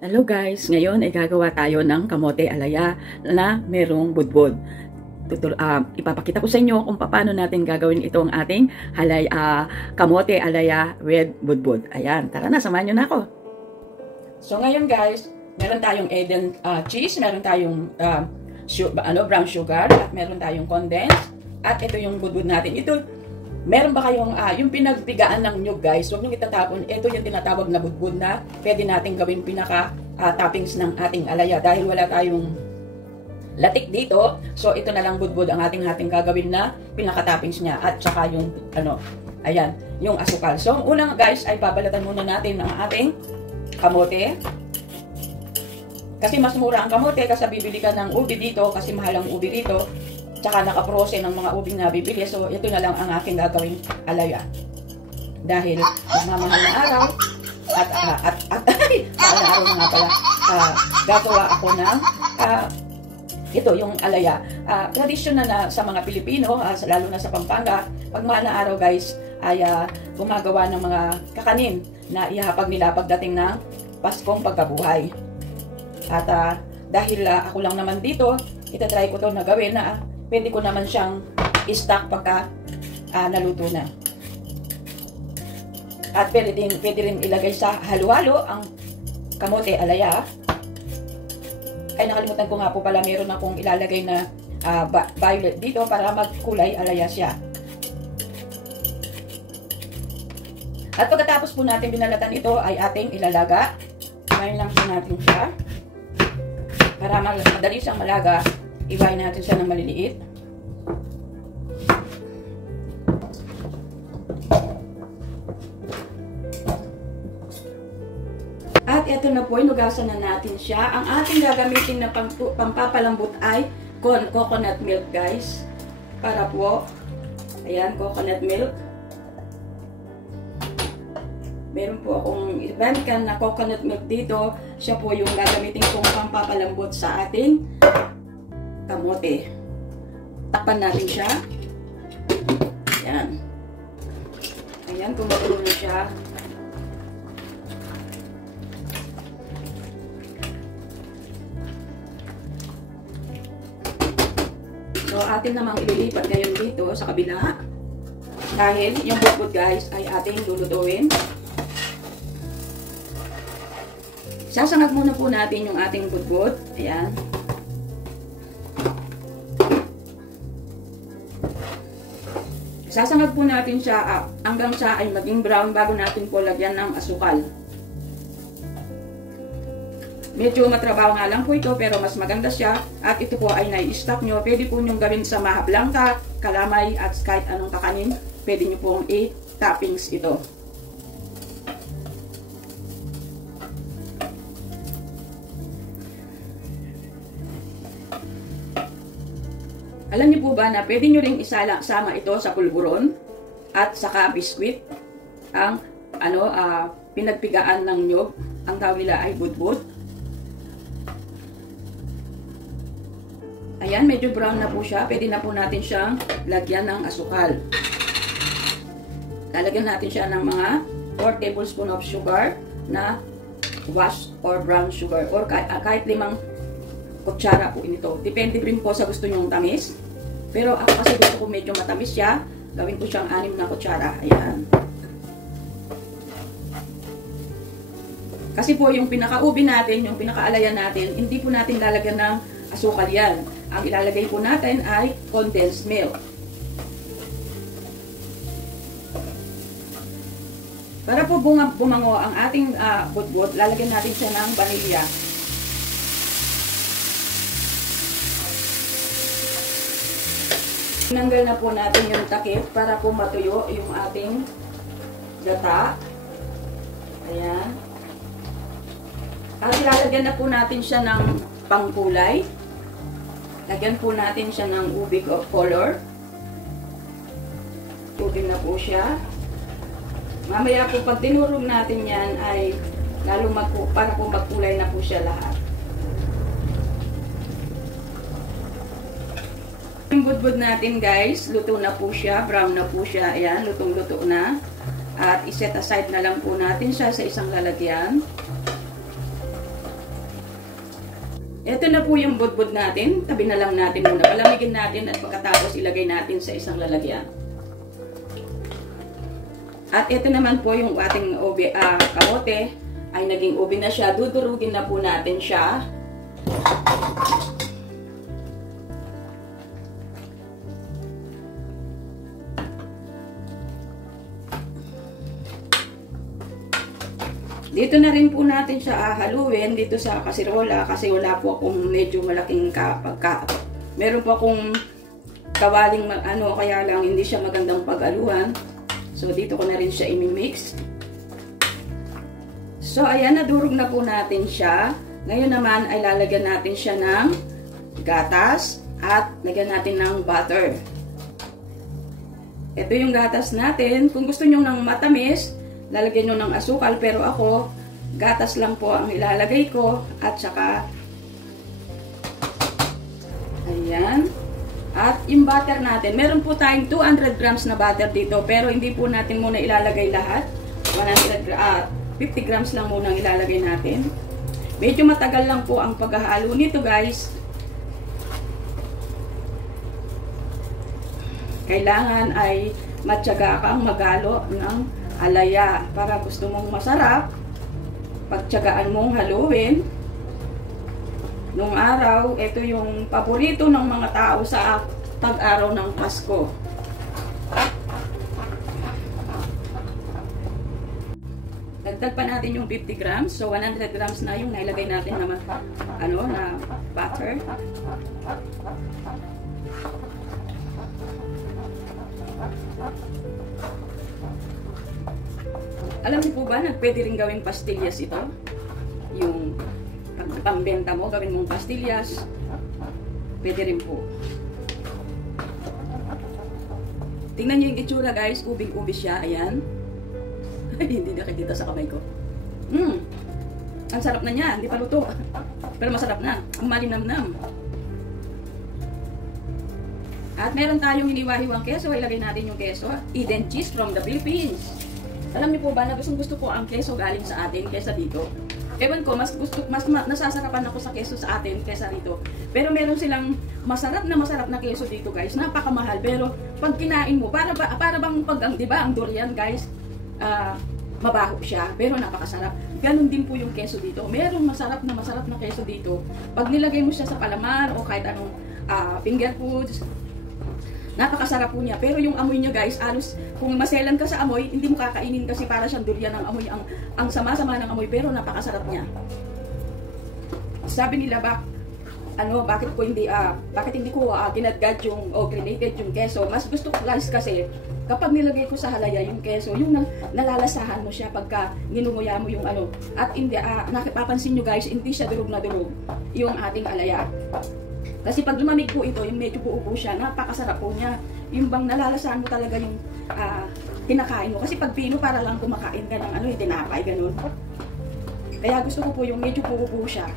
Hello guys, ngayon ay gagawa tayo ng kamote alaya na merong budbud. Ipapakita ko sa inyo kung paano natin gagawin itong ating kamote alaya with budbud. Ayan, tara na, samahan nyo na ako. So ngayon guys, meron tayong Eden cheese, meron tayong brown sugar, at meron tayong condensed, at ito yung budbud natin. Meron ba kayong yung pinagpigaan ng nyug guys? Huwag nyo itatapon. Ito yung tinatawag na budbud na pwede natin gawin pinaka toppings ng ating alaya. Dahil wala tayong latik dito, so ito na lang budbud ang ating gagawin na pinaka toppings niya. At saka yung ayan, yung asukal. So unang guys ay babalatan muna natin ang ating kamote. Kasi mas mura ang kamote kasi bibili ka ng ubi dito kasi mahal ang ubi dito. Tsaka nakaprose ng mga ubing na bibili. So, ito na lang ang aking gagawin alaya. Dahil magmamahal na araw at mahal na araw na nga pala, gagawa ako ng ito, yung alaya. Tradisyon na sa mga Pilipino, lalo na sa Pampanga, pag mahal na araw guys, ay gumagawa ng mga kakanin na ihahapag nila pagdating ng Paskong Pagkabuhay. At dahil ako lang naman dito, itatry ko to na gawin na pwede ko naman siyang i-stock pagka naluto na. At pwede rin ilagay sa halo-halo ang kamote alaya. Ay, nakalimutan ko nga po pala, meron akong ilalagay na violet dito para magkulay alaya siya. At pagkatapos po natin binalatan ito ay ating ilalaga. Iwain lang po natin siya. Para madali siyang malaga, iwain natin siya ng maliliit. At ito na po, inugasan na natin siya. Ang ating gagamitin na pampapalambot ay coconut milk guys. Para po, ayan, coconut milk. Meron po akong ibang can na coconut milk dito. Siya po yung gagamitin kong pampapalambot sa ating kamote. Takpan natin siya. Ayan. Ayan, kumukulo na siya. So, atin namang ililipat ngayon dito sa kabila. Dahil yung budbud guys ay ating lulutuin. Sasangag muna po natin yung ating budbud. Ayan. Sasangag po natin siya hanggang siya ay maging brown bago natin po lagyan ng asukal. Medyo matrabaho nga lang po ito pero mas maganda siya. At ito po ay nai-stock nyo. Pwede po nyong gawin sa maha blanca, kalamay at kahit anong kakanin. Pwede nyo pong i-toppings ito. Alam niyo po ba na pwede nyo ring isama ito sa pulburon at saka biskwit ang pinagpigaan ng nyog. Ang tawag nila ay budbud. Ayan, medyo brown na po siya. Pwede na po natin siyang lagyan ng asukal. Lalagyan natin siya ng mga 4 tablespoon of sugar na washed or brown sugar or kahit 5 kutsara po ito. Depende rin po sa gusto nyong tamis. Pero ako kasi gusto ko medyo matamis siya. Gawin ko siyang 6 na kutsara. Ayan. Kasi po yung pinaka-ubi natin, yung pinaka-alaya natin, hindi po natin lalagyan ng asukal yan. Ang ilalagay po natin ay condensed milk. Para po bumango ang ating budbud, lalagyan natin siya ng vanilya. Tinanggal na po natin yung takip para po matuyo yung ating gata. Ayan. At ilalagyan na po natin siya ng pangkulay. Lagyan po natin siya ng ubi color. Ubi na po siya. Mamaya po pag tinurog natin yan ay lalo para po magkulay na po siya lahat. Yung budbud natin guys, luto na po siya, brown na po siya, ayan, lutong-luto na. At iset aside na lang po natin siya sa isang lalagyan. Ito na po yung budbud natin. Tabi na lang natin muna. Palamigin natin at pagkatapos ilagay natin sa isang lalagyan. At ito naman po yung ating kamote ay naging ube na siya. Dudurugin na po natin siya. Dito na rin po natin siya haluin dito sa kasirola kasi wala po akong medyo malaking meron po akong kawaling kaya lang hindi siya magandang pag-aluhan. So dito ko na rin siya i-mix. So ayan, nadurog na po natin siya. Ngayon naman ay lalagyan natin siya ng gatas at lagyan natin ng butter. Ito yung gatas natin. Kung gusto nyo ng matamis, lalagyan nyo ng asukal, pero ako, gatas lang po ang ilalagay ko, at saka, ayan, at yung butter natin, meron po tayong 200 grams na butter dito, pero hindi po natin muna ilalagay lahat, 50 grams lang muna ang ilalagay natin. Medyo matagal lang po ang paghahalo nito, guys. Kailangan ay matyaga kang magalo ng alaya para gusto mong masarap, pagtyagaan mong haluin. Nung araw, ito yung paborito ng mga tao sa tag-araw ng Pasko. Dagdag pa natin yung 50 grams, so 100 grams na yung nailagay natin naman na butter. Alam niyo po ba na pwede rin gawing pastillas ito? Yung pambenta mo, gawin mong pastillas. Pwede rin po. Tingnan niyo yung itsura, guys. Ubing-ubi siya. Ayan. Hindi nakikita sa kamay ko. Ang sarap na niya. Hindi pa luto. Pero masarap na. Ang malinamnam. At meron tayong hiniwa-hiwang keso. Ilagay natin yung keso. Eden cheese from the Philippines. Alam niyo po ba na gusto ko ang keso galing sa atin kaysa dito? Ewan ko, mas nasasarapan ako sa keso sa atin kaysa dito. Pero meron silang masarap na keso dito, guys. Napakamahal. Pero pag kinain mo, para bang di ba, ang durian, guys, mabaho siya, pero napakasarap. Ganon din po yung keso dito. Merong masarap na keso dito. Pag nilagay mo siya sa palaman o kahit anong finger foods, napakasarap po niya. Pero yung amoy niya, guys, alos kung maselan ka sa amoy, hindi mo kakainin kasi para siyang durian ang amoy, ang sama-sama ng amoy, pero napakasarap niya. Sabi nila bakit hindi ko ginadgad yung grinated yung keso. Mas gusto ko, guys, kasi kapag nilagay ko sa halaya yung keso, yung nalalasahan mo siya pagka ninunguya mo yung at hindi napapansin nyo, guys, hindi siya durog na durog yung ating alaya. Kasi pag lumamig po ito, yung medyo po siya, napakasarap po niya. Yung bang nalalasahan mo talaga yung kinakain mo. Kasi pag pino, para lang kumakain ka ng tinapay, ganun. Kaya gusto ko po yung medyo po siya.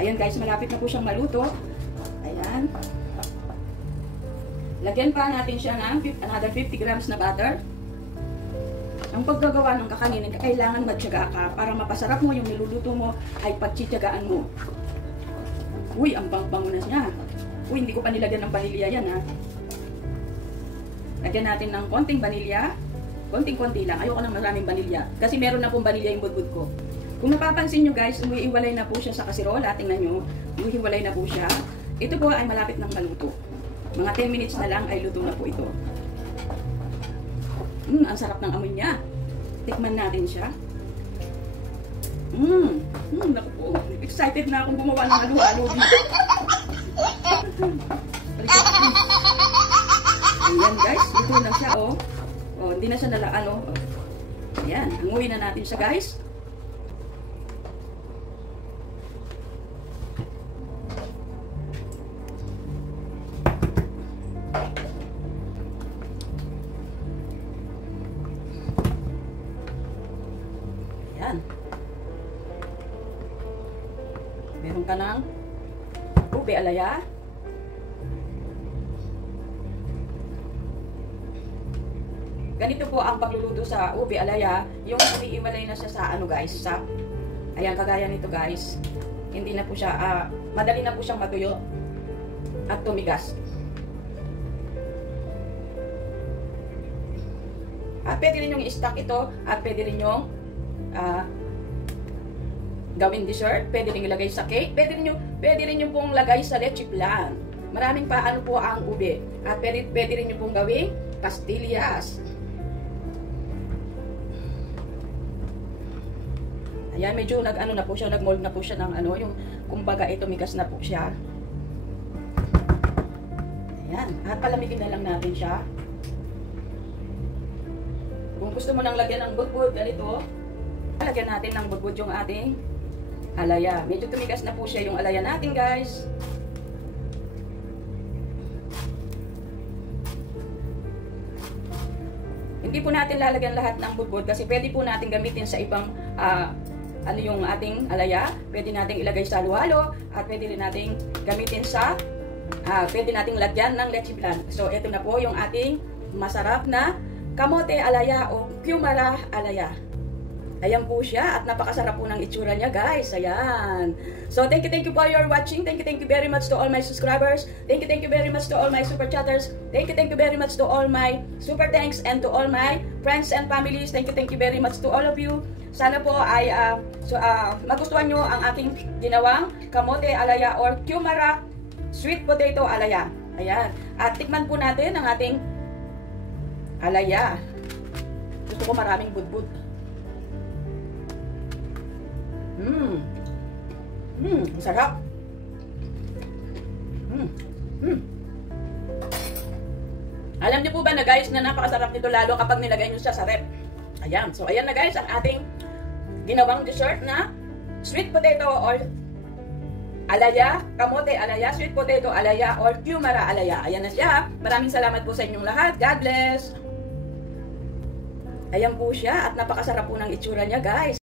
Ayan, guys, malapit na po siyang maluto. Ayan. Lagyan pa natin siya ng another 50 grams na butter. Ang paggagawa ng kakanin, kailangan matyaga ka para mapasarap mo yung niluluto mo ay pagtsitsagaan mo. Uy, ang bang-bango na niya. Uy, hindi ko pa nilagyan ng vanilya yan, ha. Lagyan natin ng konting vanilya. Konting-konti lang. Ayoko ng maraming vanilya. Kasi meron na pong vanilya yung budbud ko. Kung napapansin nyo, guys, umiiwalay na po siya sa kasirola. Tingnan nyo. Umiiwalay na po siya. Ito po ay malapit ng maluto. Mga 10 minutes na lang ay luto na po ito. Ang sarap ng amoy niya. Tikman natin siya. Naku po. Excited na akong gumawa ng halo-halo dito. Ayan, guys. Ito na siya, hindi na siya Ayan. Hanguin na natin siya, guys. Ayan. Meron ka ng ube alaya. Ganito po ang pagluluto sa ube alaya. Yung umiiwalay na siya sa guys, sa ayan, kagaya nito, guys. hindi na po siya, madali na po siyang matuyo at tumigas. At pwede rin yung i-stock ito at pwede rin yung gawing dessert, pwede rin ilagay sa cake, pwede rin yung pong lagay sa leche flan. Maraming paano po ang ube. At pwede rin yung pong gawing pastillas. Ayan, medyo nag-ano na po siya, nag-mold na po siya ng ano, yung kumbaga tumigas na po siya. Ayan, at palamigin na lang natin siya. Kung gusto mo nang lagyan ng budbud, ganito, lagyan natin ng budbud yung ating alaya. Medyo tumigas na po siya yung alaya natin, guys. Hindi po natin lalagyan lahat ng budbud kasi pwede po natin gamitin sa ibang ano yung ating alaya, pwede nating ilagay sa halo-halo at pwede rin nating gamitin sa pwede nating lagyan ng leche flan. So ito na po yung ating masarap na kamote alaya o Kyumara alaya. Ayan po siya at napakasarap po ng itsura niya, guys. Ayan. So thank you for your watching. Thank you very much to all my subscribers. Thank you very much to all my super chatters. Thank you very much to all my super thanks and to all my friends and families. Thank you very much to all of you. Sana po ay magustuhan nyo ang aking ginawang kamote alaya or Kyumara sweet potato alaya. Ayan. At tikman po natin ang ating alaya. Gusto ko maraming budbud. Sarap. Alam niyo po ba na guys na napakasarap nito lalo kapag nilagay niyo siya sa rep. Ayan. So ayan na guys ang ating ginawang dessert na sweet potato or alaya, kamote alaya, sweet potato alaya or Kyumara alaya. Ayan na siya. Maraming salamat po sa inyong lahat. God bless. Ayan po siya at napakasarap po ng itsura niya, guys.